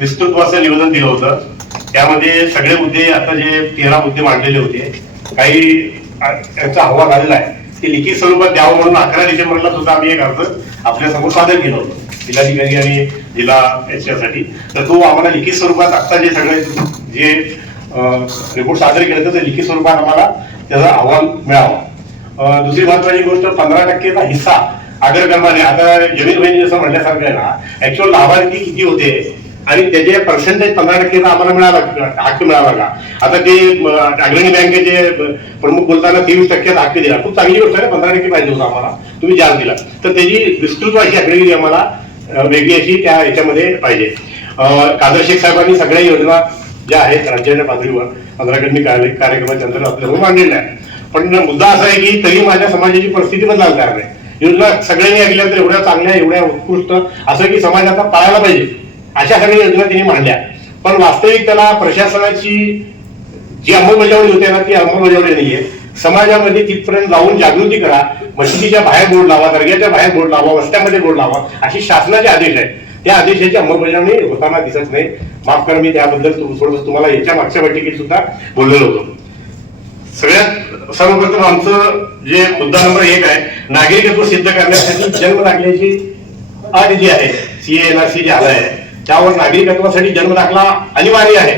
विस्तृत निवेदन दिलं होतं. त्यामध्ये सगळे मुद्दे आता जे 13 मुद्दे मांडलेले होते, काही त्यांचा अहवाल आलेला आहे की लिखित स्वरूपात द्यावं म्हणून 11 डिसेंबरला सुद्धा आम्ही एक अर्ज आपल्या समोर सादर केलं होतं जिल्हाधिकारी आणि जिल्हा याच्यासाठी. तर तो आम्हाला लिखित स्वरूपात आता जे सगळे जे रिपोर्ट सादर केले तर लिखित स्वरूपात आम्हाला त्याचा अहवाल मिळावा. दुसरी महत्वाची गोष्ट 15%चा हिस्सा आग्रह करणारे, आता जमीन बहिणी जसं म्हणल्यासारखं आहे ना, ऍक्च्युअल लाभार्थी किती होते आणि त्याचे पर्सेंटेज 15%चा आम्हाला मिळाला, हक्क मिळाला का. आता ते अग्रणी बँकेचे प्रमुख बोलताना 23% हक्क दिला, खूप चांगली गोष्ट आहे. 15% पाहिजे होता आम्हाला, तुम्ही जास्त दिला. तर त्याची विस्तृत अशी आकडेगिरी आम्हाला वेगळी अशी त्या याच्यामध्ये पाहिजे. कादर शेख साहेबांनी सगळ्या योजना ज्या आहेत राज्याच्या पातळीवर 15 कार्यक्रमाच्या अंतर्गत आपल्याला मांडलेल्या आहे. पण मुद्दा असा आहे की तरी माझ्या समाजाची परिस्थिती बदलायला तयार नाही. योजना सगळ्यांनी ऐकल्या तर एवढ्या चांगल्या, एवढ्या उत्कृष्ट असं की समाज आता पाळायला पाहिजे अशा सगळ्या योजना त्यांनी मांडल्या. पण वास्तविक त्याला प्रशासनाची जी अंमलबजावणी होते ना, ती अंमलबजावणी नाहीये. समाजामध्ये तिथपर्यंत जाऊन जागृती करा, मशिदीच्या बाहेर बोर्ड लावा, दर्ग्याच्या बाहेर बोर्ड लावा, वस्त्यामध्ये बोर्ड लावा, अशी शासनाचे आदेश आहेत. त्या आदेशाची अंमलबजावणी होताना दिसत नाही. माफ करा, मी त्याबद्दल थोडंसं तुम्हाला याच्या मागच्या बैठकीत सुद्धा बोललेलो होतो. सगळ्यात सर्वप्रथम आमचं जे मुद्दा नंबर 1 आहे, नागरिकत्व सिद्ध करण्यासाठी जन्म दाखल्याची अट जी आहे, CA/NRC जे आलं आहे त्यावर नागरिकत्वासाठी जन्म दाखला अनिवार्य आहे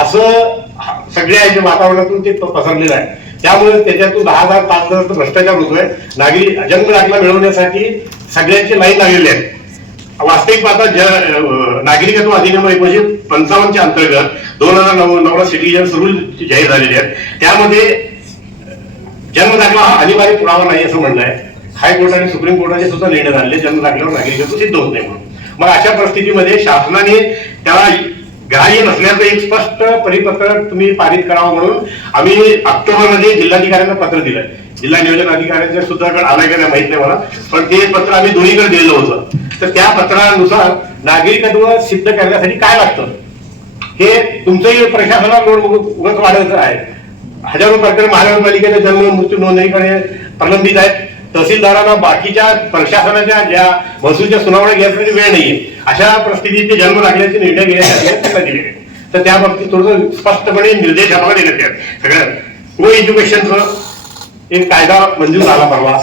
असं सगळ्या याच्या वातावरणातून ते पसरलेलं आहे. त्यामुळे त्याच्यातून 10,000 5,000 भ्रष्टाचार होतोय. जन्म दाखला मिळवण्यासाठी सगळ्यांची लाईन लागलेली आहे. वास्तविक पाहता नागरिकत्व अधिनियम 1955 अंतर्गत 2009 सिटीजन्स रूल जाहीर झालेले आहेत. त्यामध्ये जन्म दाखला हा अनिवार्य पुरावा नाही असं म्हणणं आहे. हायकोर्ट आणि सुप्रीम कोर्टाचे सुद्धा निर्णय झाले जन्म दाखल्यावर नागरिकत्व सिद्ध होत नाही म्हणून. मग अशा परिस्थितीमध्ये शासनाने त्याला ग्राह्य नसल्याचं एक स्पष्ट परिपत्रक तुम्ही पारित करावं म्हणून आम्ही ऑक्टोबरमध्ये जिल्हाधिकाऱ्यांना पत्र दिलं. जिल्हा नियोजन अधिकाऱ्यांच्या सुद्धा आलाय का नाही माहित नाही मला, पण ते पत्र आम्ही दोन्हीकडे दिलेलं होतं. तर त्या पत्रानुसार नागरिकत्व सिद्ध करण्यासाठी काय लागतं हे तुमचंही प्रशासनाला लोड उगाच वाढत आहे. हजारो प्रकरण महानगरपालिकेच्या जन्म मृत्यू नोंदणीकडे प्रलंबित आहेत. तहसीलदारांना बाकीच्या प्रशासनाच्या ज्या महसूलच्या सुनावण्या घ्यायसाठी वेळ नाहीये. अशा परिस्थितीत ते जन्म दाखल्याचे निर्णय घेण्यासाठी दिले. तर त्या बाबतीत थोडं स्पष्टपणे निर्देश आम्हाला देण्यात आहेत. सगळ्यात को एज्युकेशनचं एक कायदा मंजूर झाला परवा.